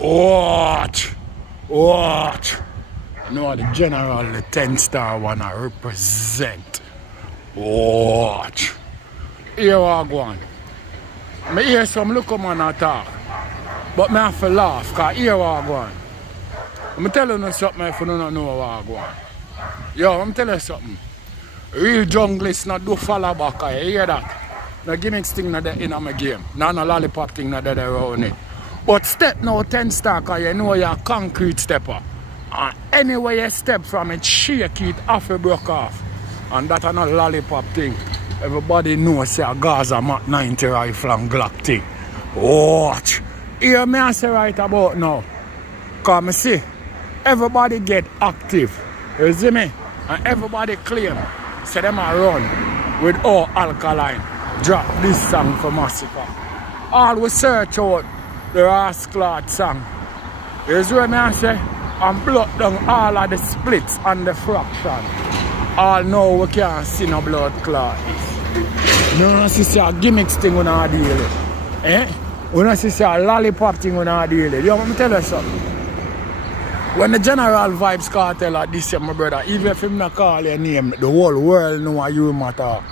Watch. Watch. No, the general, the 10-star one I represent. Watch. Here I go on. I hear some look man attack. But I have to laugh because here I go on. I'm telling you something if you don't know what I go on. Yo, I'm telling you something. Real junglists not do follow back. You hear that? No gimmicks thing not there in my game. No lollipop thing not there around it. But step now 10-star because you know you're a concrete stepper. And anywhere you step from it, shake it, half it broke off. And that's another lollipop thing. Everybody knows say a Gaza Mach 90 rifle and Glock thing. Watch. Hear me I say right about now. Because I see, everybody get active. You see me? And everybody claim. Say them a run with all Alkaline. Drop this song for Masicka. All we search out the Rasclad song. You see what I say? And blood down all of the splits and the fraction. All know we can't see no blood clot. No, see a gimmicks thing we not deal with. Eh? We don't see a lollipop thing we not deal with. Yo, let me tell you something. When the general vibes cartel like this, my brother, even if him not call your name, the whole world know what you matter.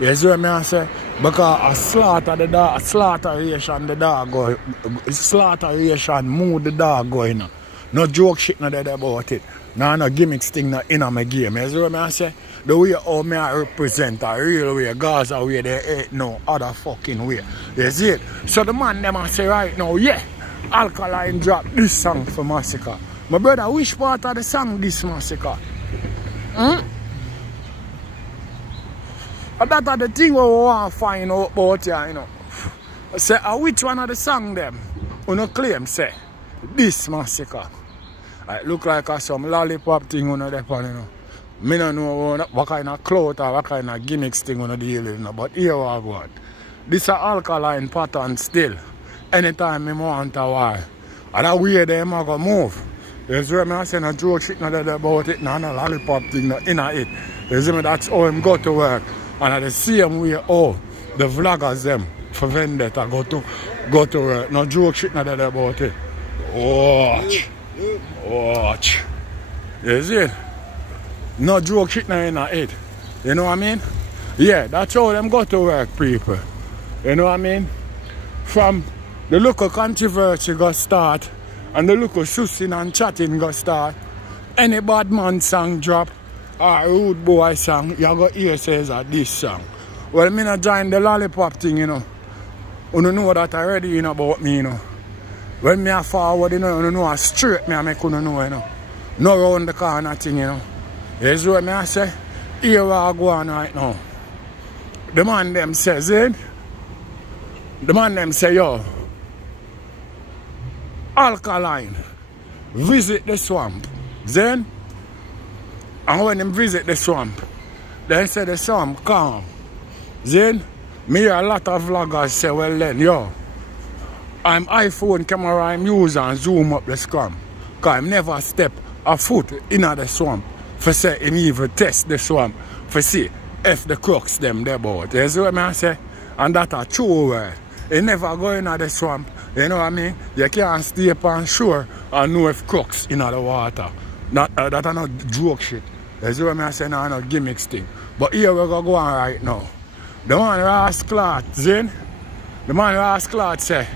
You see what I say? Because a slaughter the dog, a slaughteration the dog go, slaughteration move the dog going. No joke shit no there about it. No gimmicks thing not in my game. You see what I say? The way how me I represent a real way, Gaza way, there ain't no other fucking way. You see it? So the man them I say right now, yeah, Alkaline drop this song for Masicka. My brother, which part of the song this Masicka? And that's the thing we want to find out about here, you know. I say, which one of the song them? You know claim, say, this Masicka. It look like some lollipop thing on the pan, you know. I don't know what kind of cloth or what kind of gimmicks thing on the deal with, you know, but here we go. This is an Alkaline pattern still. Anytime I want a war. And that way they are going to move. You see me, I say no joke shit no about it, no lollipop thing no in it. You see me, that's how him go to work. And at the same way, oh, the vloggers them for vendetta go to work. No joke shit no about it. Watch. Watch. You see? No joke shit no in it. You know what I mean? Yeah, that's how them go to work, people. You know what I mean? From the local controversy go start. And the look of sussing and chatting go start. Any bad man song drop or rude boy song, you go hear says that this song. Well, me not join the lollipop thing, you know. You don't know that already, you know, about me, you know. When me a forward, you know a straight me I make you know, you know. No round the corner thing, you know. You see what me I say? Here I go on right now. The man them says, the man them say, yo, Alkaline, visit the swamp. Then, and when them visit the swamp, they say the swamp calm. Then, me hear a lot of vloggers say, well then, yo, I'm iPhone camera I'm using and zoom up the swamp. Because I never step a foot in the swamp for say him even test the swamp for see if the crooks them there about. You see what I say? And that's a true word. You never go in the swamp. You know what I mean? You can't stay up on shore and know if crooks in the water. That's not joke shit. You see what I say? No gimmicks thing. But here we're going to go on right now. The man Rasclad, Zin? The man Rasclad say,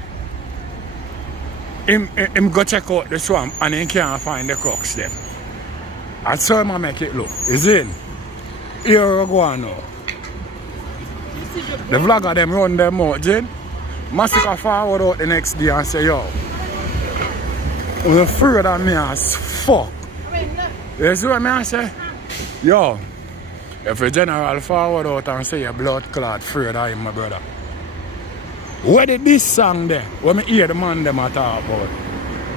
him go check out the swamp and he can't find the crooks them. That's how I make it look. Is it? Here we go on now. The vlogger them run them out, Zin? Masicka forward out the next day and say, yo, I'm afraid of me as fuck. You see what I say? Yo, if a general forward out and say your blood clot afraid of him, my brother. Where did this song there? When I hear the man them talk about.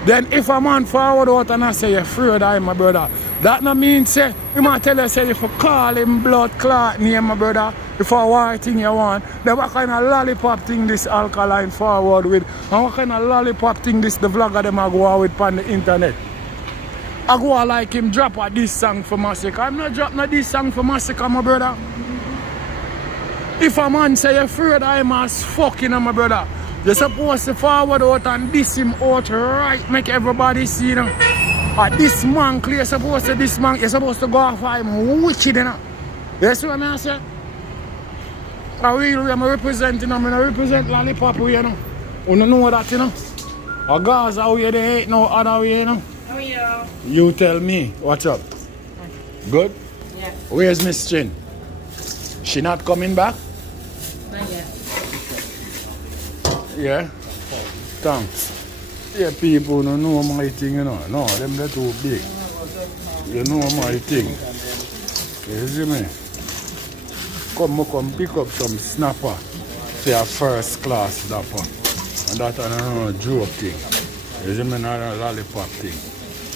Then if a man forward out and I say you're afraid of him, my brother, that no mean say, you might tell you say if you call him blood clot name, my brother, if a war thing you want, then what kind of lollipop thing this Alkaline forward with, and what kind of lollipop thing this the vlogger them a go out with on the internet. I go out like him drop a this song for Masicka. I'm not dropping this song for Masicka, my brother. If a man say you're afraid of him as fucking, my brother, You're supposed to forward out and diss him out right, make everybody see, you know. This man clear, supposed to this man, you're supposed to go off him wicked, you know. You see what I say? I really am representing, I represent Lollipop, you know. You don't know that, you know. A Gaza, how you they hate no other way, you know. How are you? You tell me, what's up? Good? Yeah. Where's Miss Chin? She not coming back? Not yet. Yeah? Thanks. Yeah, people don't know my thing, you know. No, them they're too big. You know my thing. You see me? Come pick up some snapper for your first class dapper. And that I a joke thing. You see me? Not a lollipop thing.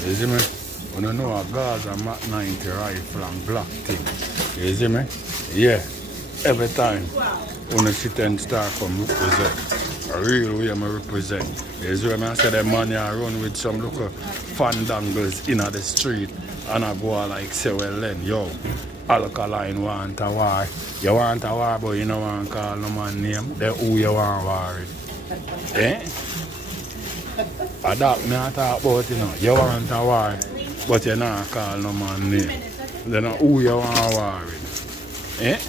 You see me? You don't know a Gaza Mac 90 rifle and black thing. You see me? Yeah. Every time when the sit and start come represent. A real way I represent. You see me? I say the man I run with some little fandangles in the street and I go like say well then, yo, Alkaline want a war. You want a war but you don't want to call no man name. Then who you want war with? Eh? That me I talk about, you know. You want a war but you don't call no man name. Then who you want a war with? Eh?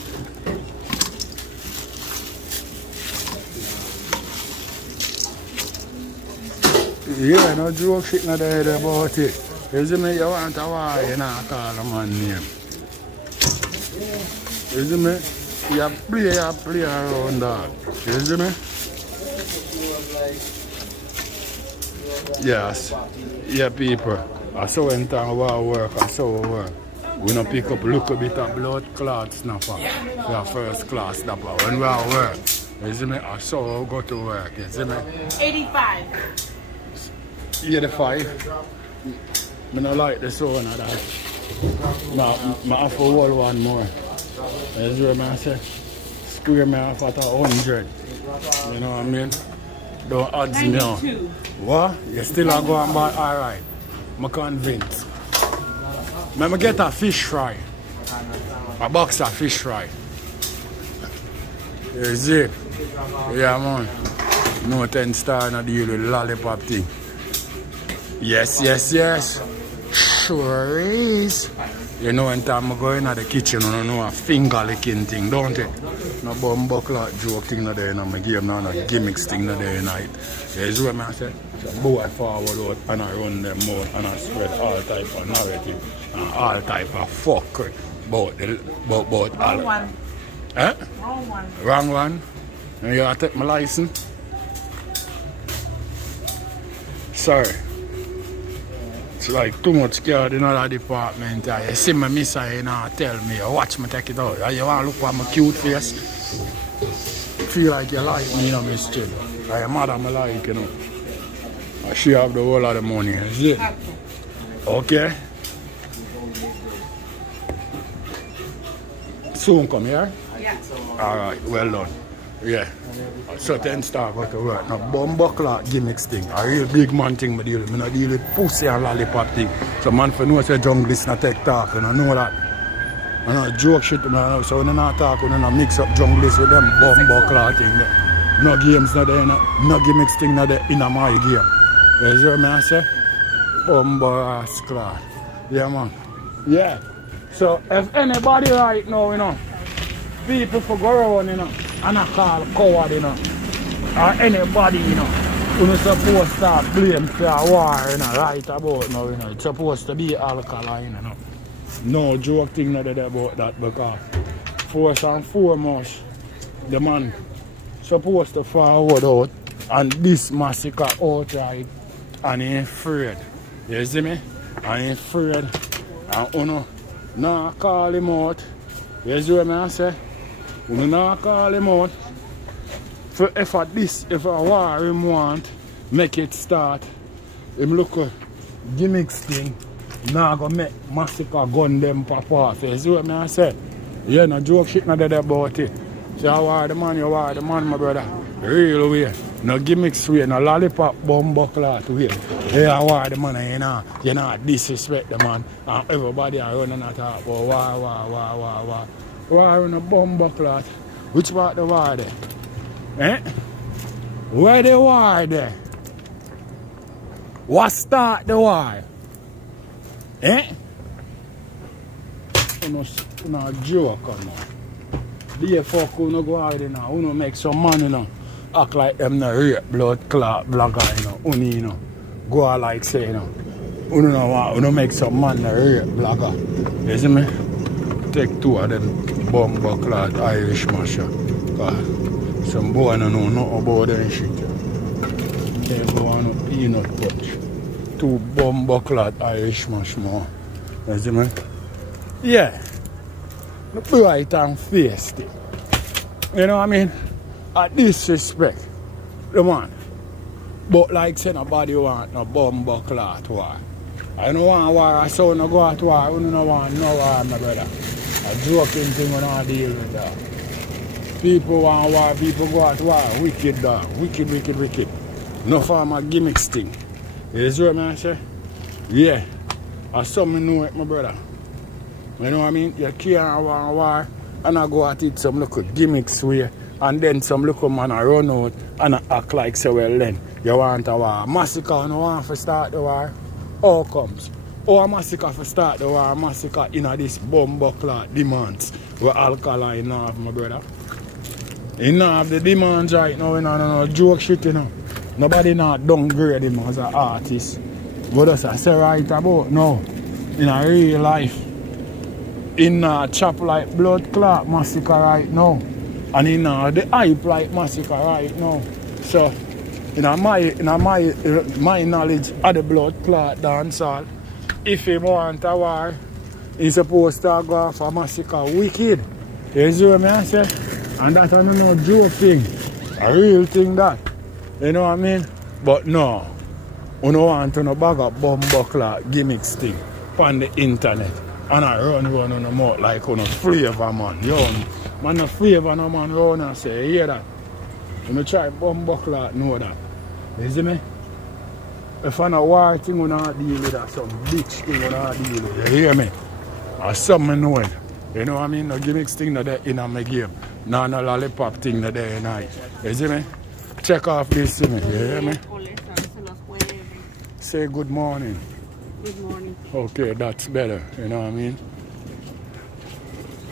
Yeah, no joke shit not there about it. You see me, you want a war, you not call a man name. You see me? You play around that. You see me? Yes. Yeah, people. I saw when time we work, I saw we work. We don't pick up a little bit of blood clot snapper. We are first class snapper. When we are work, you see me? I saw we go to work. You see me? 85. 85. I don't like the sound of that. I have to hold one more. You see what I say? Square me off at 100. You know what I mean? Don't odds me on. What? You still are going back? Alright. I'm convinced. I'm going to get a fish fry. A box of fish fry. You see? Yeah, man. No 10 star in a deal with lollipop thing. Yes, yes, yes. Sure is. You know when time I go in the kitchen, you know a finger licking thing, don't it? No bumbuckler joke thing not there in my game, no gimmicks thing not there in it. You see what I say? So boy forward out and I run them more and I spread all type of narrative and all type of fuckery about all. Wrong one. Eh? Wrong one. Wrong one? And you gotta take my license? Sorry. It's like too much scared in other department. You see me miss you know, tell me, watch me take it out. You want to look at my cute face? Feel like you like me, you know, Miss Chin. Your mother me like, you know. She have the whole of the money, you see? Okay? Soon come here? Yeah. Alright, well done. Yeah. So 10 star go to work. Now bumbuckler gimmicks thing. A real big man thing I deal with. I not deal with pussy and lollipop thing. So man for know say jungle is not take talk. You know that. I know joke shit man. So when I not talk, when I mix up jungle with them bumbuckler thing there. No games not there, no gimmicks thing not there in my game. You see what I say? Bumbuckler. Yeah man. Yeah. So if anybody right now, you know, people for go around, you know, and I call coward, you know, or anybody, you know, you're supposed to start blame for a war, you know, right about now, you know, it's supposed to be alkaline, you know. No joke thing not there about that because first and foremost, the man supposed to forward out and this Masicka outright and he ain't afraid. You see me? I ain't afraid. And you know, now call him out. You see what I say? You know call him out. For if a war him want, make it start. Him look a gimmicks thing. Now go make Masicka gun them pop off. You see what I say? Yeah, no joke shit not there about it. So you are the man, my brother. Real way. No gimmicks way, no lollipop bumbuckler way. Yeah, war the man, you know disrespect the man. And everybody are running at talk about war. War in a bumbuckler. Which part the war there? Eh? Where the war there? What start the war? Eh? You know, joke on me. The fuck you no go out there now. You know make some money you know. Act like them no rape blood clot blogger, you know. You know. Go out like say, you know. You know what, you know make some money rape blogger. You see me? Take two of them bumbo clot Irish masher. Some boy don't know nothing about them shit. They go on a peanut touch. Two bumbo clot Irish mash more. You see me? Yeah. The bright and feisty. You know what I mean? At disrespect. The man. But like say nobody want no bumbo clot war. I don't want war, I saw no go at war. I don't want no war, my brother. A joking thing when I deal with that. People want war, people go at war. Wicked dog. Wicked, wicked, wicked. No form of gimmicks thing. You see what I say? Yeah. I saw me know it, my brother. You know what I mean? You can't want war and I go at it some little gimmicks way and then some little man I run out and I act like say well then you want a war. Masicka no want to start the war. How comes? Oh, a Masicka for start the war. Masicka in this bumbo clot demands where Alkaline have, my brother. He not have the demands right now, you know, no joke shit, you know. Nobody not downgrade him as an artist. But that's I say right about now. In a real life. In chop like blood clot Masicka right now. And in the hype like Masicka right now. So in my knowledge of the blood clot dancehall, if he want a war, he's supposed to go for Masicka wicked. You see what I say? And that's no joke thing. A real thing that. You know what I mean? But no. You don't want to no bag up bumbo clot gimmicks thing on the internet. And I run on the mouth like on a flavor man. Yo, man no flavor no man run and say, you hear that? You know try bumbo clot know that. You see me? If I no war thing we not deal with that, some bitch thing we not deal with. You hear me? Or something know it. You know what I mean? No gimmicks thing no there in my game. No lollipop thing no there night. You see me? Check off this see me. You hear me? Say good morning. Good morning. Okay, that's better, you know what I mean?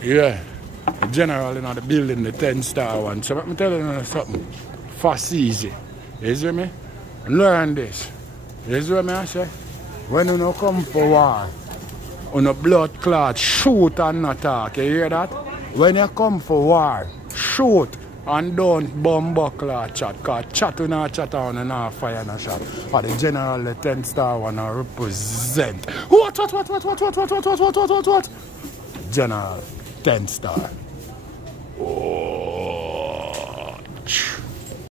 Yeah. The general in the building, the 10-star one. So let me tell you something. Fast easy. You see me? Learn this. You see what I say? When you no come for war, on a blood clot, shoot and not talk. You hear that? When you come for war, shoot and don't bumbo clot chat. Cause chat you not chat on and not fire and shot. Or the general, the 10-star one represent. What? General 10-star.